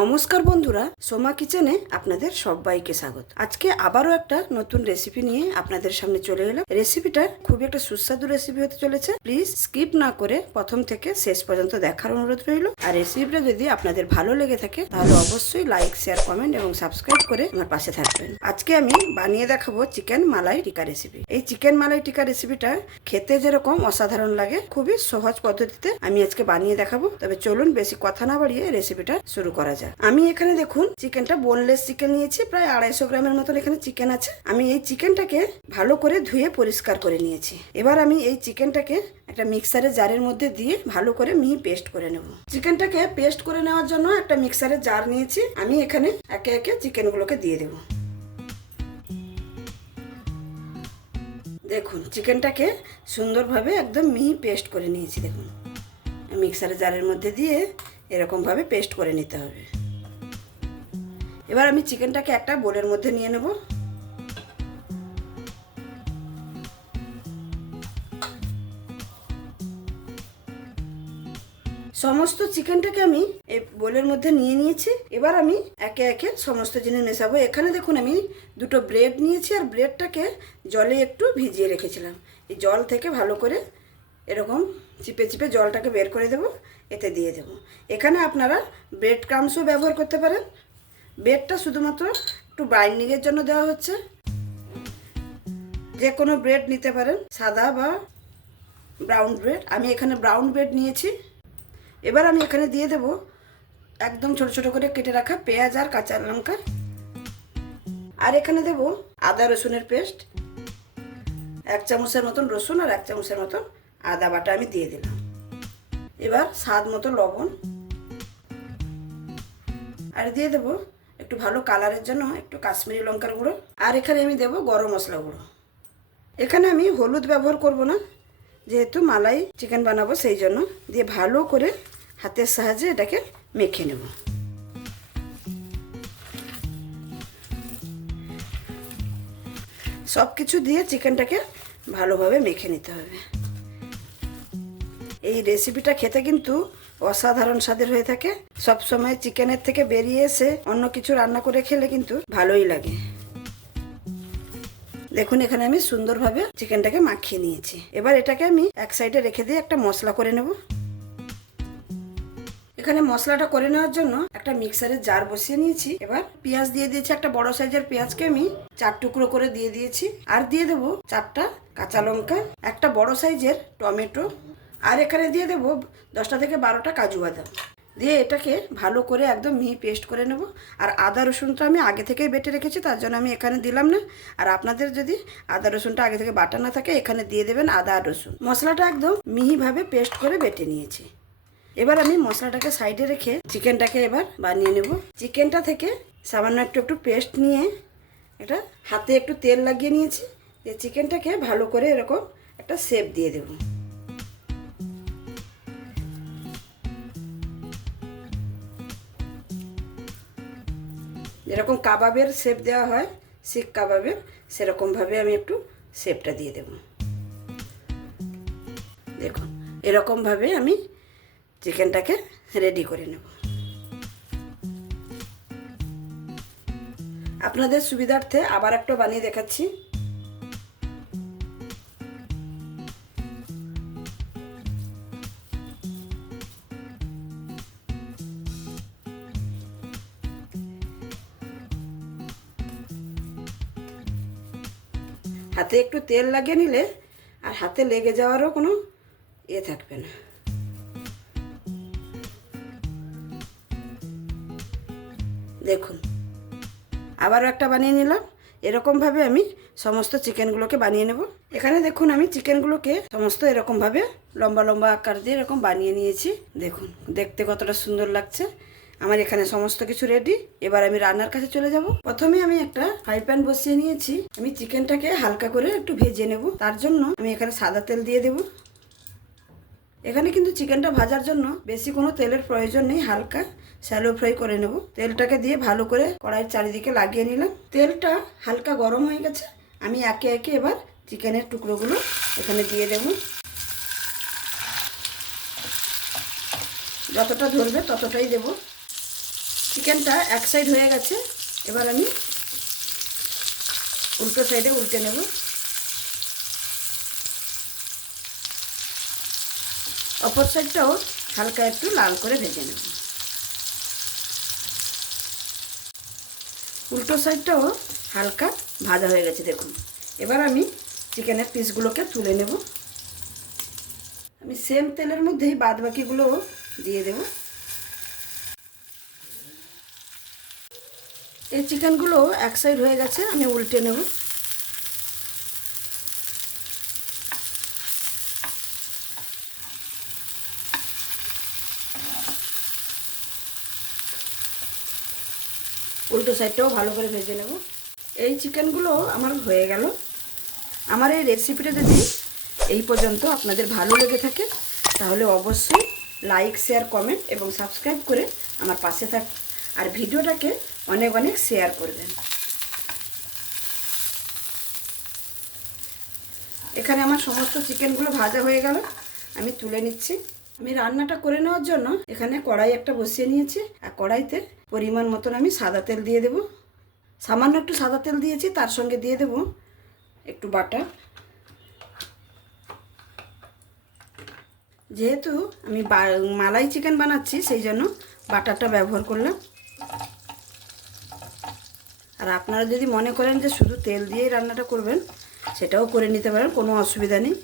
নমস্কার বন্ধুরা, সোমা কিচেনে আপনাদের সবাইকে স্বাগত। আজকে আবারও একটা নতুন রেসিপি নিয়ে আপনাদের সামনে চলে এলাম। রেসিপিটা খুবই একটা সুস্বাদু রেসিপি হতে চলেছে। প্লিজ স্কিপ না করে প্রথম থেকে শেষ পর্যন্ত দেখার অনুরোধ রইল। আর রেসিপিটা যদি আপনাদের ভালো লেগে থাকে, তাহলে অবশ্যই লাইক শেয়ার কমেন্ট এবং সাবস্ক্রাইব করে আমার পাশে থাকবেন। আজকে আমি বানিয়ে দেখাবো চিকেন মালাই টিকা রেসিপি এই চিকেন মালাই টিকা রেসিপিটা খেতে যেরকম অসাধারণ লাগে, খুবই সহজ পদ্ধতিতে আমি আজকে বানিয়ে দেখাবো। তবে চলুন বেশি কথা না বাড়িয়ে রেসিপিটা শুরু করা যাক আমি এখানে দেখুন, চিকেনটা বোনলেস চিকেন নিয়েছি, প্রায় আড়াইশো গ্রামের মতন এখানে চিকেন আছে। আমি এই চিকেনটাকে ভালো করে ধুয়ে পরিষ্কার করে নিয়েছি। এবার আমি এই চিকেনটাকে একটা মিক্সারের জারের মধ্যে দিয়ে ভালো করে মিহি পেস্ট করে নেব। চিকেনটাকে পেস্ট করে নেওয়ার জন্য একটা মিক্সারের জার নিয়েছি। আমি এখানে একে একে চিকেনগুলোকে দিয়ে দেবো। দেখুন চিকেনটাকে সুন্দরভাবে একদম মিহি পেস্ট করে নিয়েছি, দেখুন। মিক্সারের জারের মধ্যে দিয়ে এরকমভাবে পেস্ট করে নিতে হবে। এবার আমি চিকেনটাকে একটা বোলের মধ্যে নিয়ে নেব। সমস্ত চিকেনটাকে আমি এই বোলের মধ্যে নিয়ে নিয়েছি। এবার আমি একে একে সমস্ত জিনিস মেশাবো। এখানে দেখুন আমি দুটো ব্রেড নিয়েছি আর ব্রেডটাকে জলে একটু ভিজিয়ে রেখেছিলাম। এই জল থেকে ভালো করে এরকম চিপে চিপে জলটাকে বের করে দেব। এতে দিয়ে দেব। এখানে আপনারা ব্রেড ক্রামসও ব্যবহার করতে পারেন। ব্রেডটা শুধুমাত্র একটু বাইন্ডিংয়ের জন্য দেওয়া হচ্ছে। যে কোনো ব্রেড নিতে পারেন, সাদা বা ব্রাউন ব্রেড আমি এখানে ব্রাউন ব্রেড নিয়েছি। এবার আমি এখানে দিয়ে দেব একদম ছোট ছোট করে কেটে রাখা পেঁয়াজ আর কাঁচা লঙ্কা। আর এখানে দেব আদা রসুনের পেস্ট, এক চামচের মতন রসুন আর এক চামচের মতন আদা বাটা আমি দিয়ে দিলাম। এবার স্বাদ মতো লবণ। আর দিয়ে দেব একটু ভালো কালারের জন্য একটু কাশ্মীরি লঙ্কার গুঁড়ো। আর এখানে আমি দেব গরম মশলা গুঁড়ো। এখানে আমি হলুদ ব্যবহার করব না, যেহেতু মালাই চিকেন বানাবো সেই জন্য। দিয়ে ভালো করে হাতের সাহায্যে এটাকে মেখে নেব। সব কিছু দিয়ে চিকেনটাকে ভালোভাবে মেখে নিতে হবে। এই রেসিপিটা খেতে কিন্তু অসাধারণ স্বাদের হয়ে থাকে। সব সময় চিকেনের থেকে বেরিয়ে এসে অন্য কিছু রান্না করে খেলে কিন্তু ভালোই লাগে। দেখুন, এখানে আমি সুন্দরভাবে চিকেনটাকে মাখিয়ে নিয়েছি। এবার এটাকে আমি এক সাইডে রেখে দিয়ে একটা মশলা করে নেব। এখানে মশলাটা করে নেওয়ার জন্য একটা মিক্সারের জার বসিয়ে নিয়েছি। এবার পেঁয়াজ দিয়ে দিয়েছি একটা বড় সাইজের পেঁয়াজকে আমি চার টুকরো করে দিয়ে দিয়েছি। আর দিয়ে দেবো চারটা কাঁচা লঙ্কা, একটা বড় সাইজের টমেটো আর এখানে দিয়ে দেবো দশটা থেকে বারোটা কাজু বাদাম। দিয়ে এটাকে ভালো করে একদম মিহি পেস্ট করে নেব। আর আদা রসুনটা আমি আগে থেকেই বেটে রেখেছি, তার জন্য আমি এখানে দিলাম না। আর আপনাদের যদি আদা রসুনটা আগে থেকে বাটা না থাকে, এখানে দিয়ে দেবেন আদা আর রসুন। মশলাটা একদম মিহিভাবে পেস্ট করে বেটে নিয়েছি। এবার আমি মশলাটাকে সাইডে রেখে চিকেনটাকে এবার বানিয়ে নেব। চিকেনটা থেকে সামান্য একটু একটু পেস্ট নিয়ে এটা হাতে একটু তেল লাগিয়ে নিয়েছি। দিয়ে চিকেনটাকে ভালো করে এরকম একটা শেপ দিয়ে দেবো। যেরকম কাবাবের শেপ দেওয়া হয়, শিখ কাবাবের, সেরকমভাবে আমি একটু শেপটা দিয়ে দেব। দেখুন, এরকমভাবে আমি চিকেনটাকে রেডি করে নেব। আপনাদের সুবিধার্থে আবার একটা বানিয়ে দেখাচ্ছি। হাতে একটু তেল লাগিয়ে নিলে আর হাতে লেগে যাওয়ারও কোনো ইয়ে থাকবে না। দেখুন, আবারও একটা বানিয়ে নিলাম। এরকমভাবে আমি সমস্ত চিকেনগুলোকে বানিয়ে নেব। এখানে দেখুন, আমি চিকেনগুলোকে সমস্ত এরকমভাবে লম্বা লম্বা আকার দিয়ে এরকম বানিয়ে নিয়েছি। দেখুন, দেখতে কতটা সুন্দর লাগছে। আমার এখানে সমস্ত কিছু রেডি এবার আমি রান্নার কাছে চলে যাব। প্রথমে আমি একটা ফ্রাই প্যান বসিয়ে নিয়েছি। আমি চিকেনটাকে হালকা করে একটু ভেজে নেব। তার জন্য আমি এখানে সাদা তেল দিয়ে দেব। এখানে কিন্তু চিকেনটা ভাজার জন্য বেশি কোনো তেলের প্রয়োজন নেই। হালকা শ্যালো ফ্রাই করে নেব। তেলটাকে দিয়ে ভালো করে কড়াইয়ের চারিদিকে লাগিয়ে নিলাম। তেলটা হালকা গরম হয়ে গেছে। আমি একে একে এবার চিকেনের টুকরোগুলো এখানে দিয়ে দেব। যতটা ধরবে ততটাই দেব। চিকেনটা এক সাইড হয়ে গেছে, এবার আমি উল্টো সাইডে উল্টে নেব। অপর সাইডটাও হালকা একটু লাল করে ভেজে নেব। উল্টো সাইডটাও হালকা ভাজা হয়ে গেছে, দেখুন। এবার আমি চিকেনের পিসগুলোকে তুলে নেব। আমি সেম তেলের মধ্যেই বাদ বাকিগুলো দিয়ে দেব। এই চিকেনগুলো এক সাইড হয়ে গেছে, আমি উল্টে নেব। উল্টো সাইডটাও ভালো করে ভেজে নেব। এই চিকেনগুলো আমার হয়ে গেল। আমার এই রেসিপিটা যদি এই পর্যন্ত আপনাদের ভালো লেগে থাকে, তাহলে অবশ্যই লাইক, শেয়ার, কমেন্ট এবং সাবস্ক্রাইব করে আমার পাশে থাক আর ভিডিওটাকে অনেক অনেক শেয়ার করবেন। এখানে আমার সমস্ত চিকেনগুলো ভাজা হয়ে গেল, আমি তুলে নিচ্ছি। আমি রান্নাটা করে নেওয়ার জন্য এখানে কড়াই একটা বসিয়ে নিয়েছি, আর কড়াইতে পরিমাণ মতন আমি সাদা তেল দিয়ে দেব। সামান্য একটু সাদা তেল দিয়েছি, তার সঙ্গে দিয়ে দেব একটু বাটার যেহেতু আমি মালাই চিকেন বানাচ্ছি, সেই জন্য বাটারটা ব্যবহার করলাম। আর আপনারা যদি মনে করেন যে শুধু তেল দিয়েই রান্নাটা করবেন, সেটাও করে নিতে পারেন, কোনো অসুবিধা নেই।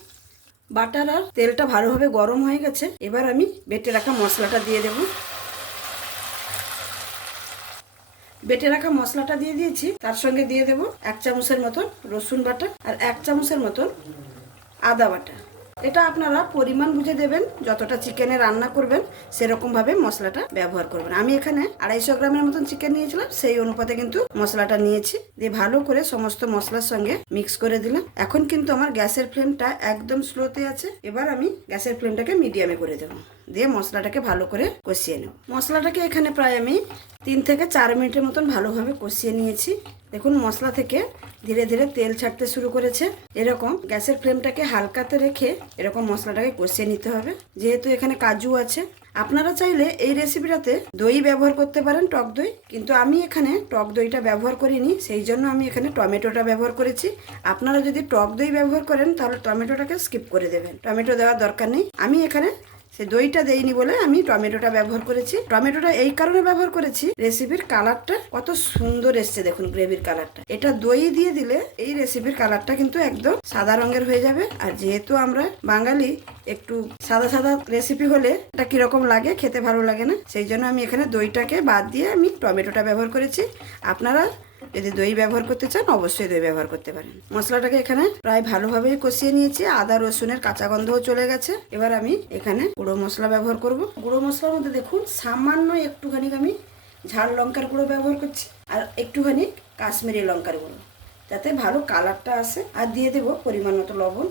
বাটার আর তেলটা ভালোভাবে গরম হয়ে গেছে, এবার আমি বেটে রাখা মশলাটা দিয়ে দেব। বেটে রাখা মশলাটা দিয়ে দিয়েছি, তার সঙ্গে দিয়ে দেব এক চামচের মতন রসুন বাটা আর এক চামচের মতন আদা বাটা। এটা আপনারা পরিমাণ বুঝে দেবেন, যতটা চিকেনে রান্না করবেন, সেরকমভাবে মশলাটা ব্যবহার করবেন। আমি এখানে আড়াইশো গ্রামের মতন চিকেন নিয়েছিলাম, সেই অনুপাতে কিন্তু মশলাটা নিয়েছি। দিয়ে ভালো করে সমস্ত মশলার সঙ্গে মিক্স করে দিলাম। এখন কিন্তু আমার গ্যাসের ফ্লেমটা একদম স্লোতে আছে। এবার আমি গ্যাসের ফ্লেমটাকে মিডিয়ামে করে দেবো। দিয়ে মশলাটাকে ভালো করে কষিয়ে নেব। মশলাটাকে এখানে প্রায় আমি তিন থেকে চার মিনিটের মতন ভালোভাবে কষিয়ে নিয়েছি। দেখুন, মশলা থেকে ধীরে ধীরে তেল ছাড়তে শুরু করেছে। এরকম গ্যাসের ফ্লেমটাকে হালকাতে রেখে এরকম মশলাটাকে কষিয়ে নিতে হবে। যেহেতু এখানে কাজু আছে, আপনারা চাইলে এই রেসিপিটাতে দই ব্যবহার করতে পারেন, টক দই। কিন্তু আমি এখানে টক দইটা ব্যবহার করিনি, সেই জন্য আমি এখানে টমেটোটা ব্যবহার করেছি। আপনারা যদি টক দই ব্যবহার করেন, তাহলে টমেটোটাকে স্কিপ করে দেবেন। টমেটো দেওয়ার দরকার নেই। আমি এখানে সে দইটা দেইনি বলে আমি টমেটোটা ব্যবহার করেছি। টমেটোটা এই কারণে ব্যবহার করেছি রেসিপির কালারটা কত সুন্দর এসছে দেখুন গ্রেভির কালারটা এটা দই দিয়ে দিলে এই রেসিপির কালারটা কিন্তু একদম সাদা রঙের হয়ে যাবে। আর যেহেতু আমরা বাঙালি, একটু সাদা সাদা রেসিপি হলে এটা কীরকম লাগে খেতে ভালো লাগে না, সেই জন্য আমি এখানে দইটাকে বাদ দিয়ে আমি টমেটোটা ব্যবহার করেছি। আপনারা যদি দই ব্যবহার করতে চান, অবশ্যই দই ব্যবহার করতে পারেন। মশলাটাকে এখানে প্রায় ভালোভাবে কষিয়ে নিয়েছি। আদা, রসুনের কাঁচা গন্ধও চলে গেছে। এবার আমি এখানে গুঁড়ো মশলা ব্যবহার করব। গুঁড়ো মশলার মধ্যে দেখুন, সামান্য একটুখানি আমি ঝাল লঙ্কার গুঁড়ো ব্যবহার করছি আর একটুখানি কাশ্মীরি লঙ্কার গুঁড়ো, যাতে ভালো কালারটা আসে। আর দিয়ে দেব পরিমাণ মতো লবণ।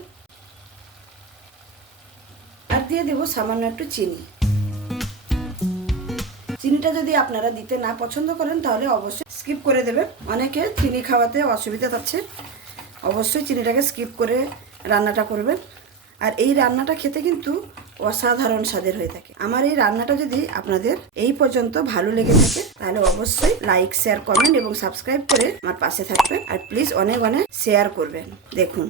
আর দিয়ে দেব সামান্য একটু চিনি। চিনিটা যদি আপনারা দিতে না পছন্দ করেন, তাহলে অবশ্যই স্কিপ করে দেবেন। অনেকে চিনি খাওয়াতে অসুবিধা থাকছে। অবশ্যই চিনিটাকে স্কিপ করে রান্নাটা করবেন। আর এই রান্নাটা খেতে কিন্তু অসাধারণ স্বাদের হয়ে থাকে। আমার এই রান্নাটা যদি আপনাদের এই পর্যন্ত ভালো লেগে থাকে, তাহলে অবশ্যই লাইক শেয়ার কমেন্ট এবং সাবস্ক্রাইব করে আমার পাশে থাকবেন। আর প্লিজ অনেক অনেক শেয়ার করবেন। দেখুন।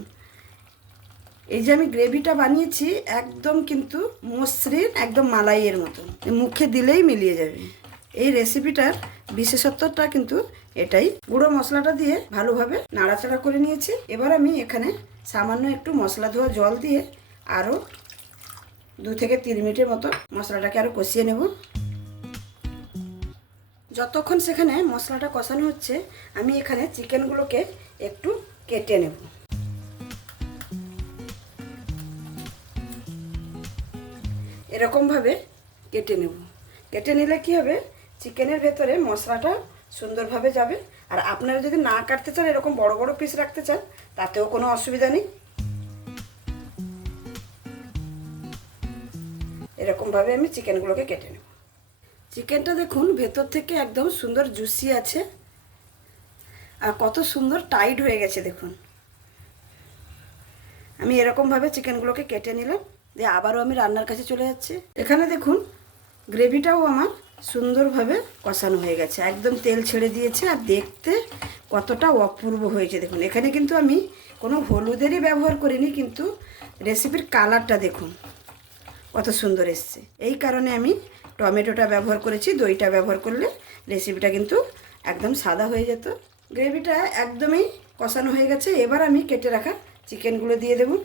এই যে আমি গ্রেভিটা বানিয়েছি, একদম কিন্তু মসৃণ, একদম মালাইয়ের মতো। মুখে দিলেই মিলিয়ে যাবে। এই রেসিপিটার বিশেষত্বটা কিন্তু এটাই। গুঁড়ো মশলাটা দিয়ে ভালোভাবে নাড়াচাড়া করে নিয়েছি। এবার আমি এখানে সামান্য একটু মশলা ধোয়া জল দিয়ে আরও দু থেকে তিন মিনিটের মতো মশলাটাকে আরও কষিয়ে নেব। যতক্ষণ সেখানে মশলাটা কষানো হচ্ছে, আমি এখানে চিকেনগুলোকে একটু কেটে নেব। এরকমভাবে কেটে নেব। কেটে নিলে কি হবে? চিকেনের ভেতরে মশলাটা সুন্দরভাবে যাবে। আর আপনারা যদি না কাটতে চান, এরকম বড় বড় পিস রাখতে চান, তাতেও কোনো অসুবিধা নেই। এরকমভাবে আমি চিকেনগুলোকে কেটে নেব। চিকেনটা দেখুন, ভেতর থেকে একদম সুন্দর জুসি আছে। আর কত সুন্দর টাইট হয়ে গেছে, দেখুন। আমি এরকমভাবে চিকেনগুলোকে কেটে নিলাম। দিয়ে আবারও আমি রান্নার কাছে চলে যাচ্ছি। এখানে দেখুন, গ্রেভিটাও আমার সুন্দরভাবে কষানো হয়ে গেছে। একদম তেল ছেড়ে দিয়েছে আর দেখতে কতটা অপূর্ব হয়েছে। দেখুন, এখানে কিন্তু আমি কোনো হলুদেরই ব্যবহার করিনি, কিন্তু রেসিপির কালারটা দেখুন, কত সুন্দর এসছে। এই কারণে আমি টমেটোটা ব্যবহার করেছি, দইটা ব্যবহার করলে রেসিপিটা কিন্তু একদম সাদা হয়ে যেত। গ্রেভিটা একদমই কষানো হয়ে গেছে। এবার আমি কেটে রাখা চিকেনগুলো দিয়ে দেবো।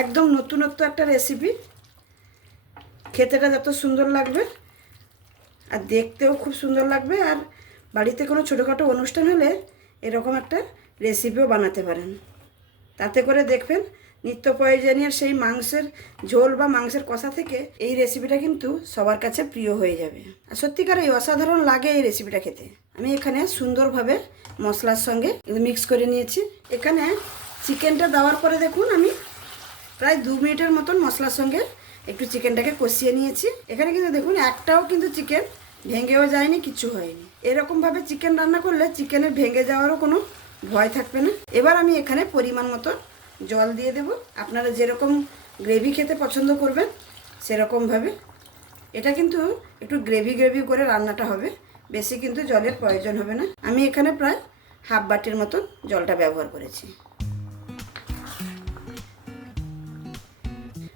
একদম নতুনত্ব একটা রেসিপি খেতেটা যত সুন্দর লাগবে, আর দেখতেও খুব সুন্দর লাগবে, আর বাড়িতে কোনো ছোটোখাটো অনুষ্ঠান হলে এরকম একটা রেসিপিও বানাতে পারেন। তাতে করে দেখবেন নিত্য প্রয়োজনীয় সেই মাংসের ঝোল বা মাংসের কষা থেকে এই রেসিপিটা কিন্তু সবার কাছে প্রিয় হয়ে যাবে। আর সত্যিকার এই অসাধারণ লাগে এই রেসিপিটা খেতে। আমি এখানে সুন্দরভাবে মশলার সঙ্গে মিক্স করে নিয়েছি। এখানে চিকেনটা দেওয়ার পরে দেখুন আমি প্রায় দু মিনিটের মতন মশলার সঙ্গে একটু চিকেনটাকে কষিয়ে নিয়েছি। এখানে কিন্তু দেখুন, একটাও কিন্তু চিকেন ভেঙেও যায়নি, কিছু হয়নি। এরকমভাবে চিকেন রান্না করলে চিকেনের ভেঙে যাওয়ারও কোনো ভয় থাকবে না। এবার আমি এখানে পরিমাণ মতো জল দিয়ে দেব। আপনারা যেরকম গ্রেভি খেতে পছন্দ করবেন, সেরকমভাবে। এটা কিন্তু একটু গ্রেভি গ্রেভি করে রান্নাটা হবে। বেশি কিন্তু জলের প্রয়োজন হবে না। আমি এখানে প্রায় হাফ বাটির মতন জলটা ব্যবহার করেছি।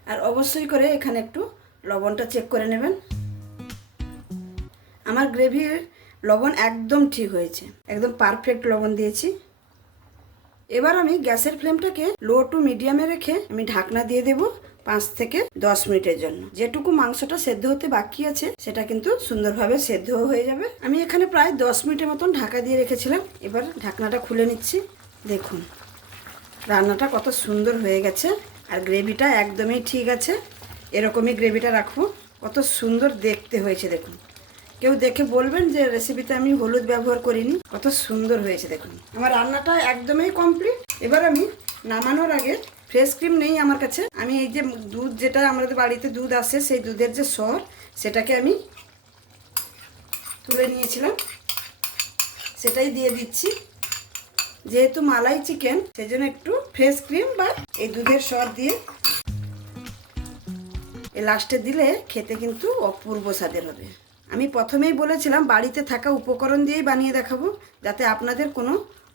আর অবশ্যই করে এখানে একটু লবণটা চেক করে নেবেন। আমার গ্রেভির লবণ একদম ঠিক হয়েছে, একদম পারফেক্ট লবণ দিয়েছি। এবার আমি গ্যাসের ফ্লেমটাকে লো টু মিডিয়ামে রেখে আমি ঢাকনা দিয়ে দেব পাঁচ থেকে দশ মিনিটের জন্য। যেটুকু মাংসটা সেদ্ধ হতে বাকি আছে, সেটা কিন্তু সুন্দরভাবে সেদ্ধ হয়ে যাবে। আমি এখানে প্রায় দশ মিনিটের মতন ঢাকা দিয়ে রেখেছিলাম। এবার ঢাকনাটা খুলে নিচ্ছি। দেখুন, রান্নাটা কত সুন্দর হয়ে গেছে। আর গ্রেভিটা একদমই ঠিক আছে। এরকমই গ্রেভিটা রাখব। কত সুন্দর দেখতে হয়েছে দেখুন। কেউ দেখে বলবেন যে রেসিপিতে আমি হলুদ ব্যবহার করিনি। কত সুন্দর হয়েছে দেখুন। আমার রান্নাটা একদমই কমপ্লিট এবার আমি নামানোর আগে ফ্রেশ ক্রিম নেই আমার কাছে। আমি এই যে দুধ যেটা আমাদের বাড়িতে দুধ আসে, সেই দুধের যে সর, সেটাকে আমি তুলে নিয়েছিলাম। সেটাই দিয়ে দিচ্ছি। যেহেতু মালাই চিকেন, সেজন্য একটু ফ্রেশ ক্রিম বা এই দুধের সর দিয়ে। এ লাস্টে দিলে খেতে কিন্তু অপূর্ব স্বাদের হবে। আমি প্রথমেই বলেছিলাম, বাড়িতে থাকা উপকরণ দিয়েই বানিয়ে দেখাবো, যাতে আপনাদের কোনো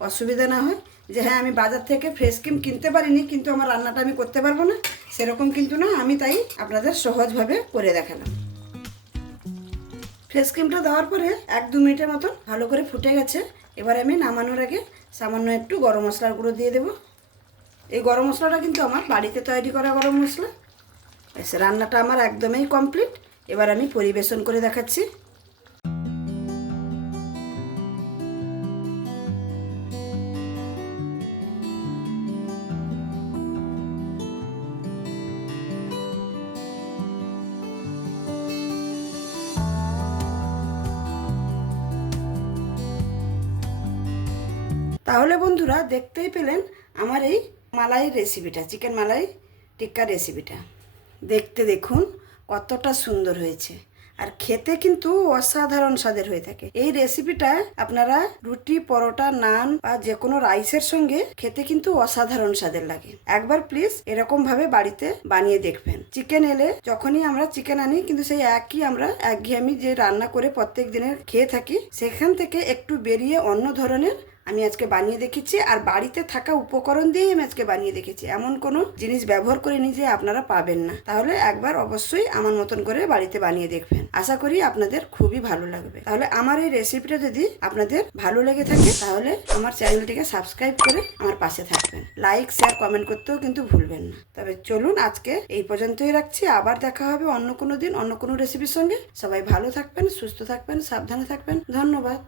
অসুবিধা না হয়। যে হ্যাঁ আমি বাজার থেকে ফ্রেশ ক্রিম কিনতে পারিনি, কিন্তু আমার রান্নাটা আমি করতে পারব না। সেরকম কিন্তু না, আমি তাই আপনাদের সহজভাবে করে দেখালাম। ফ্রেশ ক্রিমটা দেওয়ার পরে এক দু মিনিটের মতন ভালো করে ফুটে গেছে। এবার আমি নামানোর আগে সামান্য একটু গরম মশলার গুঁড়ো দিয়ে দেবো। এই গরম মশলাটা কিন্তু আমার বাড়িতে তৈরি করা গরম মশলা। রান্নাটা আমার একদমই কমপ্লিট এবার আমি পরিবেশন করে দেখাচ্ছি। তাহলে বন্ধুরা দেখতেই পেলেন আমার এই মালাই রেসিপিটা চিকেন মালাই টিক্কা রেসিপিটা দেখতে দেখুন কতটা সুন্দর হয়েছে। আর খেতে কিন্তু অসাধারণ স্বাদের হয়ে থাকে। এই রেসিপিটা আপনারা রুটি, পরোটা, নান বা যে কোনো রাইসের সঙ্গে খেতে কিন্তু অসাধারণ স্বাদের লাগে। একবার প্লিজ এরকম ভাবে বাড়িতে বানিয়ে দেখবেন। চিকেন এলে যখনই আমরা চিকেন আনি, কিন্তু সেই একই আমরা একঘেয়েমি যে রান্না করে প্রত্যেক দিনের খেয়ে থাকি, সেখান থেকে একটু বেরিয়ে অন্য ধরনের আমি আজকে বানিয়ে দেখেছি আর বাড়িতে থাকা উপকরণ দিয়েই আমি আজকে বানিয়ে দেখেছি। এমন কোনো জিনিস ব্যবহার করিনি যে আপনারা পাবেন না। তাহলে একবার অবশ্যই আমার মতন করে বাড়িতে বানিয়ে দেখবেন। আশা করি আপনাদের খুবই ভালো লাগবে। তাহলে আমার এই রেসিপিটা যদি আপনাদের ভালো লেগে থাকে, তাহলে আমার চ্যানেলটিকে সাবস্ক্রাইব করে আমার পাশে থাকবেন। লাইক শেয়ার কমেন্ট করতেও কিন্তু ভুলবেন না। তবে চলুন আজকে এই পর্যন্তই রাখছি। আবার দেখা হবে অন্য কোনো দিন, অন্য কোনো রেসিপির সঙ্গে। সবাই ভালো থাকবেন, সুস্থ থাকবেন, সাবধানে থাকবেন। ধন্যবাদ।